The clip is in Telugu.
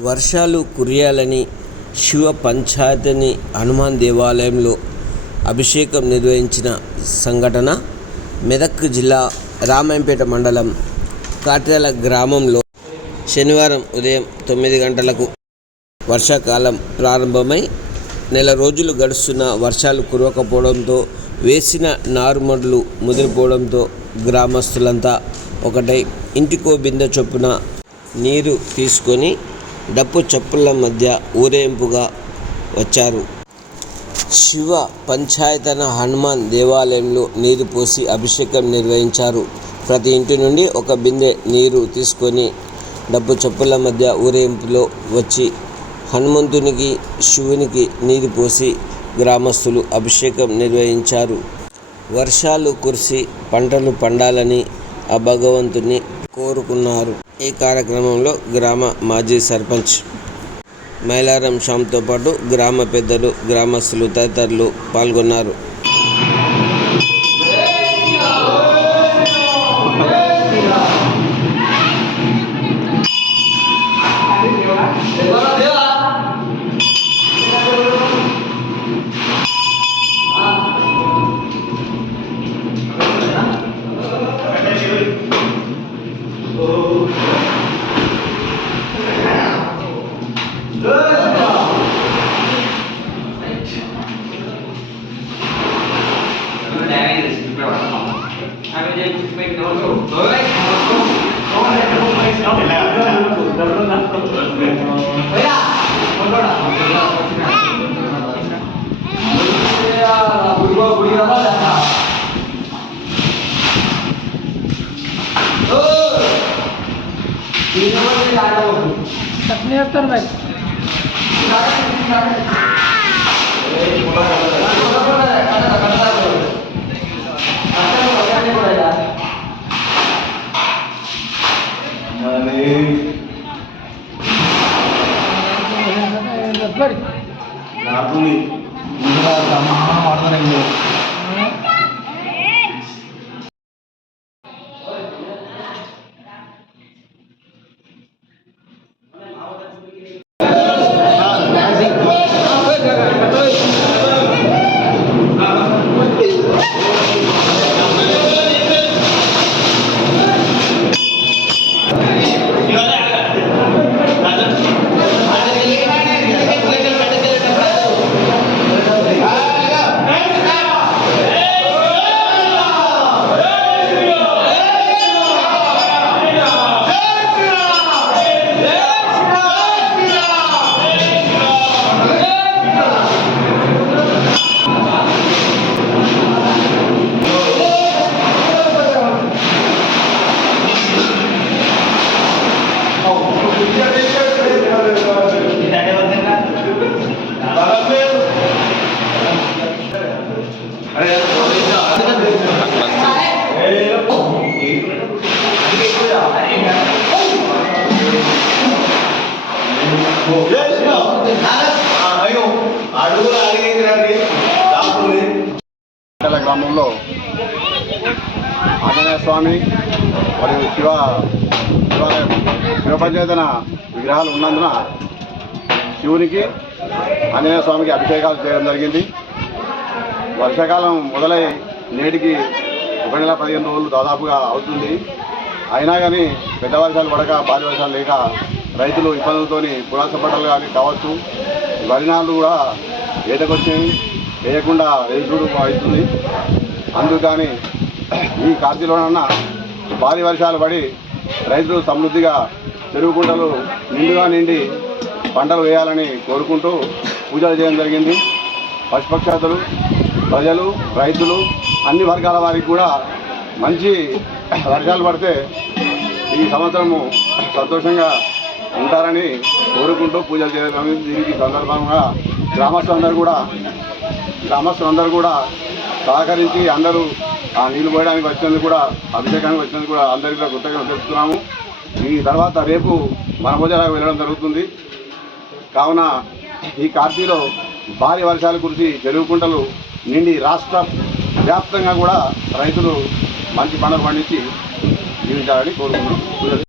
వర్షాలు కురియాలని శివ పంచాయతీ హనుమాన్ దేవాలయంలో అభిషేకం నిర్వహించిన సంఘటన మెదక్ జిల్లా రామాయంపేట మండలం కాట్యాల గ్రామంలో శనివారం ఉదయం 9 గంటలకు వర్షాకాలం ప్రారంభమై నెల రోజులు గడుస్తున్న వర్షాలు కురవకపోవడంతో వేసిన నారుమడులు ముదిరిపోవడంతో గ్రామస్తులంతా ఒకటై ఇంటికో బిందె చొప్పున నీరు తీసుకొని డప్పు చప్పుల మధ్య ఊరేగింపుగా వచ్చారు. శివ పంచాయతన హనుమాన్ దేవాలయంలో నీరు పోసి అభిషేకం నిర్వహించారు. ప్రతి ఇంటి నుండి ఒక బిందె నీరు తీసుకొని డప్పు చప్పుల మధ్య ఊరేగింపులో వచ్చి హనుమంతునికి శివునికి నీరు పోసి గ్రామస్తులు అభిషేకం నిర్వహించారు. వర్షాలు కురిసి పంటలు పండాలని ఆ భగవంతుని కోరుకున్నారు. ఈ కార్యక్రమంలో గ్రామ మాజీ సర్పంచ్ మైలారం శ్యామ్తో పాటు గ్రామ పెద్దలు, గ్రామస్తులు తదితరులు పాల్గొన్నారు. గ్రామంలో ఆంజనేయ స్వామి మరియు శివ పంచాయతన విగ్రహాలు ఉన్నందున శివునికి ఆంజనేయ స్వామికి అభిషేకాలు చేయడం జరిగింది. వర్షాకాలం మొదలై నేటికి 1 నెల 15 రోజులు దాదాపుగా అవుతుంది. అయినా కానీ పెద్ద వర్షాలు పడక భారీ వర్షాలు లేక రైతులు ఇబ్బందులతో పురాస పంటలు కానీ కావచ్చు, వరి నాళ్ళు కూడా ఏటకొచ్చాయి, వేయకుండా వేసుడు అవుతుంది. అందుకని ఈ కార్తీలోనన్నా భారీ వర్షాలు పడి రైతులు సమృద్ధిగా చెరువు కుంటలు నిండుగా నిండి పంటలు వేయాలని కోరుకుంటూ పూజలు చేయడం జరిగింది. పశుపక్షాదులు, ప్రజలు, రైతులు అన్ని వర్గాల వారికి కూడా మంచి వర్షాలు పడితే ఈ సంవత్సరము సంతోషంగా ఉంటారని కోరుకుంటూ పూజలు చేయడం. దీనికి సందర్భంగా గ్రామస్తులందరూ కూడా సహకరించి అందరూ ఆ నీళ్లు పోయడానికి వచ్చినందుకు కూడా, అభిషేకానికి వచ్చినందుకు కూడా అందరికీ కూడా కృతజ్ఞతలు తెలుపుతున్నాము. ఈ తర్వాత రేపు వనభోజనాలకు వెళ్ళడం జరుగుతుంది. కావున ఈ కార్తీలో భారీ వర్షాలు కురిసి చెరువు కుంటలు నిండి రాష్ట్ర వ్యాప్తంగా కూడా రైతులు మంచి పంటలు పండించి జీవించాలని కోరుకుంటున్నాం.